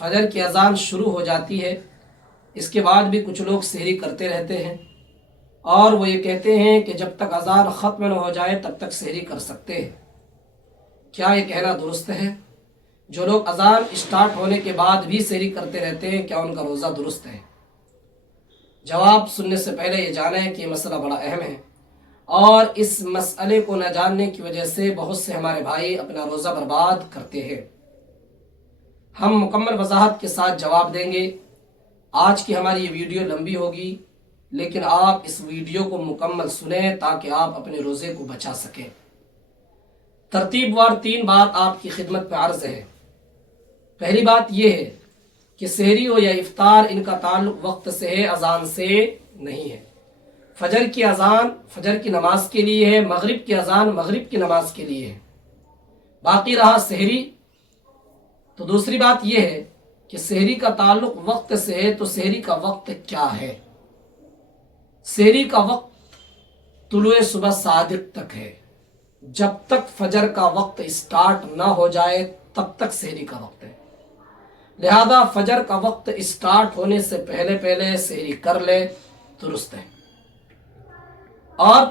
فجر کی اذان شروع ہو جاتی ہے، اس کے بعد بھی کچھ لوگ سحری کرتے رہتے ہیں اور وہ یہ کہتے ہیں کہ جب تک اذان ختم نہ ہو جائے تب تک سحری کر سکتے ہیں۔ کیا یہ کہنا درست ہے؟ جو لوگ اذان اسٹارٹ ہونے کے بعد بھی سحری کرتے رہتے ہیں، کیا ان کا روزہ درست ہے؟ جواب سننے سے پہلے یہ جانیں کہ یہ مسئلہ بڑا اہم ہے، اور اس مسئلے کو نہ جاننے کی وجہ سے بہت سے ہمارے بھائی اپنا روزہ برباد کرتے ہیں۔ ہم مکمل وضاحت کے ساتھ جواب دیں گے۔ آج کی ہماری یہ ویڈیو لمبی ہوگی، لیکن آپ اس ویڈیو کو مکمل سنیں تاکہ آپ اپنے روزے کو بچا سکیں۔ ترتیب وار 3 بات آپ کی خدمت پہ عرض ہے۔ پہلی بات یہ ہے کہ سحری ہو یا افطار، ان کا تعلق وقت سے ہے، اذان سے نہیں ہے۔ فجر کی اذان فجر کی نماز کے لیے ہے، مغرب کی اذان مغرب کی نماز کے لیے ہے۔ باقی رہا سحری، تو دوسری بات یہ ہے کہ سحری کا تعلق وقت سے ہے، تو سحری کا وقت کیا ہے؟ سحری کا وقت طلوع صبح صادق تک ہے۔ جب تک فجر کا وقت اسٹارٹ نہ ہو جائے تب تک سحری کا وقت ہے، لہذا فجر کا وقت اسٹارٹ ہونے سے پہلے پہلے سحری کر لے، درست ہے۔ اور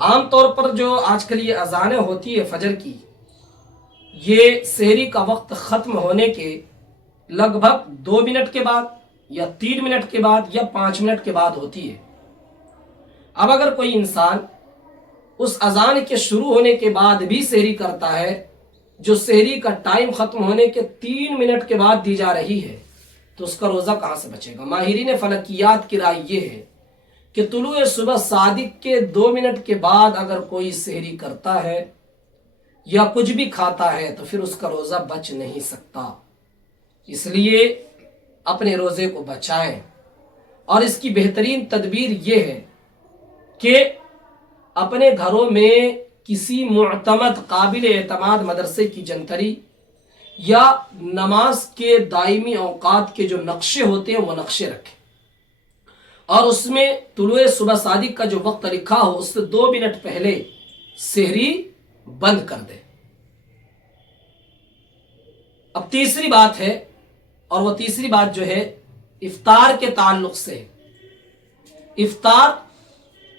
عام طور پر جو آج کل یہ اذانیں ہوتی ہے فجر کی، یہ سحری کا وقت ختم ہونے کے لگ بھگ 2 منٹ کے بعد یا 3 منٹ کے بعد یا 5 منٹ کے بعد ہوتی ہے۔ اب اگر کوئی انسان اس اذان کے شروع ہونے کے بعد بھی سحری کرتا ہے، جو سحری کا ٹائم ختم ہونے کے 3 منٹ کے بعد دی جا رہی ہے، تو اس کا روزہ کہاں سے بچے گا؟ ماہرین فلکیات کی رائے یہ ہے کہ طلوع صبح صادق کے 2 منٹ کے بعد اگر کوئی سحری کرتا ہے یا کچھ بھی کھاتا ہے تو پھر اس کا روزہ بچ نہیں سکتا۔ اس لیے اپنے روزے کو بچائیں، اور اس کی بہترین تدبیر یہ ہے کہ اپنے گھروں میں کسی معتمد قابل اعتماد مدرسے کی جنتری یا نماز کے دائمی اوقات کے جو نقشے ہوتے ہیں وہ نقشے رکھیں، اور اس میں طلوع صبح صادق کا جو وقت لکھا ہو اس سے 2 منٹ پہلے سحری بند کر دیں۔ اب تیسری بات ہے، اور وہ تیسری بات جو ہے افطار کے تعلق سے۔ افطار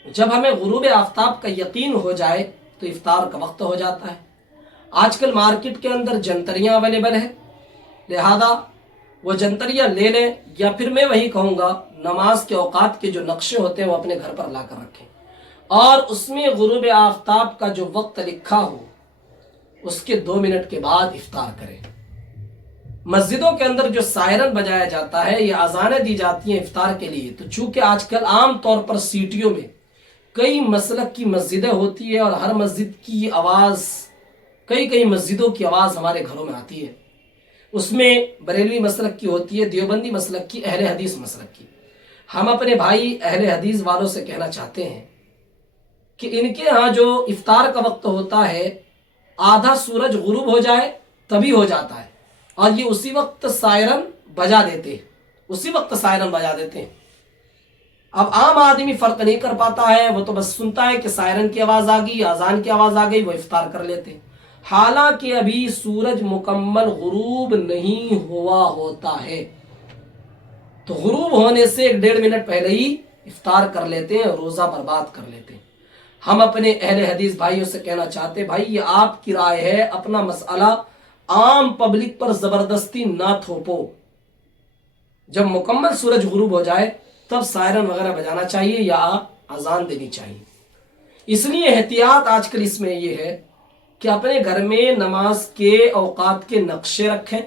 جب ہمیں غروب آفتاب کا یقین ہو جائے تو افطار کا وقت ہو جاتا ہے۔ آج کل مارکیٹ کے اندر جنتریاں اویلیبل ہیں، لہذا وہ جنتریاں لے لیں، یا پھر میں وہی کہوں گا نماز کے اوقات کے جو نقشے ہوتے ہیں وہ اپنے گھر پر لا کر رکھیں، اور اس میں غروب آفتاب کا جو وقت لکھا ہو اس کے 2 منٹ کے بعد افطار کریں۔ مسجدوں کے اندر جو سائرن بجایا جاتا ہے یا اذانیں دی جاتی ہیں افطار کے لیے، تو چونکہ آج کل عام طور پر سٹیوں میں کئی مسلک کی مسجدیں ہوتی ہے، اور ہر مسجد کی آواز کئی مسجدوں کی آواز ہمارے گھروں میں آتی ہے۔ اس میں بریلوی مسلک کی ہوتی ہے، دیوبندی مسلک کی، اہل حدیث مسلک کی۔ ہم اپنے بھائی اہل حدیث والوں سے کہنا چاہتے ہیں کہ ان کے ہاں جو افطار کا وقت ہوتا ہے، آدھا سورج غروب ہو جائے تبھی ہو جاتا ہے، اور یہ اسی وقت سائرن بجا دیتے ہیں۔ اب عام آدمی فرق نہیں کر پاتا ہے، وہ تو بس سنتا ہے کہ سائرن کی آواز آ گئی، اذان کی آواز آ گئی، وہ افطار کر لیتے ہیں، حالانکہ ابھی سورج مکمل غروب نہیں ہوا ہوتا ہے۔ تو غروب ہونے سے 1.5 منٹ پہلے ہی افطار کر لیتے ہیں اور روزہ برباد کر لیتے ہیں۔ ہم اپنے اہل حدیث بھائیوں سے کہنا چاہتے ہیں، بھائی یہ آپ کی رائے ہے، اپنا مسئلہ عام پبلک پر زبردستی نہ تھوپو۔ جب مکمل سورج غروب ہو جائے تب سائرن وغیرہ بجانا چاہیے یا اذان دینی چاہیے۔ اس لیے احتیاط آج کل اس میں یہ ہے کہ اپنے گھر میں نماز کے اوقات کے نقشے رکھیں،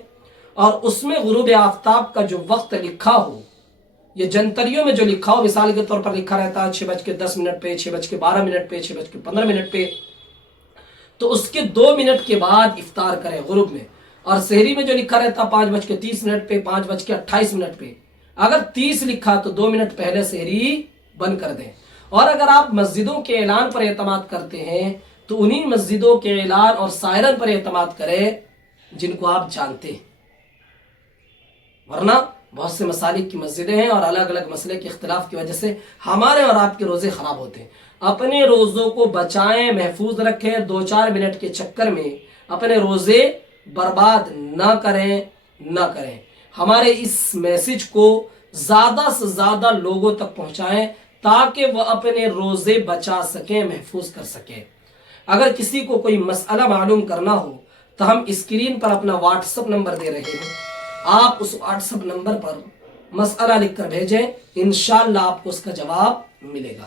اور اس میں غروب آفتاب کا جو وقت لکھا ہو، یہ جنتریوں میں جو لکھا ہو، مثال کے طور پر لکھا رہتا ہے 6:10 پہ، 6:12 پہ، 6:15 پہ، تو اس کے 2 منٹ کے بعد افطار کریں غروب میں۔ اور سحری میں جو لکھا رہتا 5:30 پہ، 5:28 پہ، اگر 30 لکھا تو 2 منٹ پہلے سحری بند کر دیں۔ اور اگر آپ مسجدوں کے اعلان پر اعتماد کرتے ہیں تو انہی مسجدوں کے اعلان اور سائرن پر اعتماد کریں جن کو آپ جانتے ہیں، ورنہ بہت سے مسالک کی مسجدیں ہیں اور الگ الگ مسئلے کے اختلاف کی وجہ سے ہمارے اور آپ کے روزے خراب ہوتے ہیں۔ اپنے روزوں کو بچائیں، محفوظ رکھیں، 2-4 منٹ کے چکر میں اپنے روزے برباد نہ کریں۔ نہ کریں. ہمارے اس میسج کو زیادہ سے زیادہ لوگوں تک پہنچائیں تاکہ وہ اپنے روزے بچا سکیں، محفوظ کر سکیں. اگر کسی کو کوئی مسئلہ معلوم کرنا ہو تو ہم اسکرین پر اپنا واٹس اپ نمبر دے رہے ہیں، آپ اس واٹس اپ نمبر پر مسئلہ لکھ کر بھیجیں، انشاءاللہ آپ کو اس کا جواب ملے گا.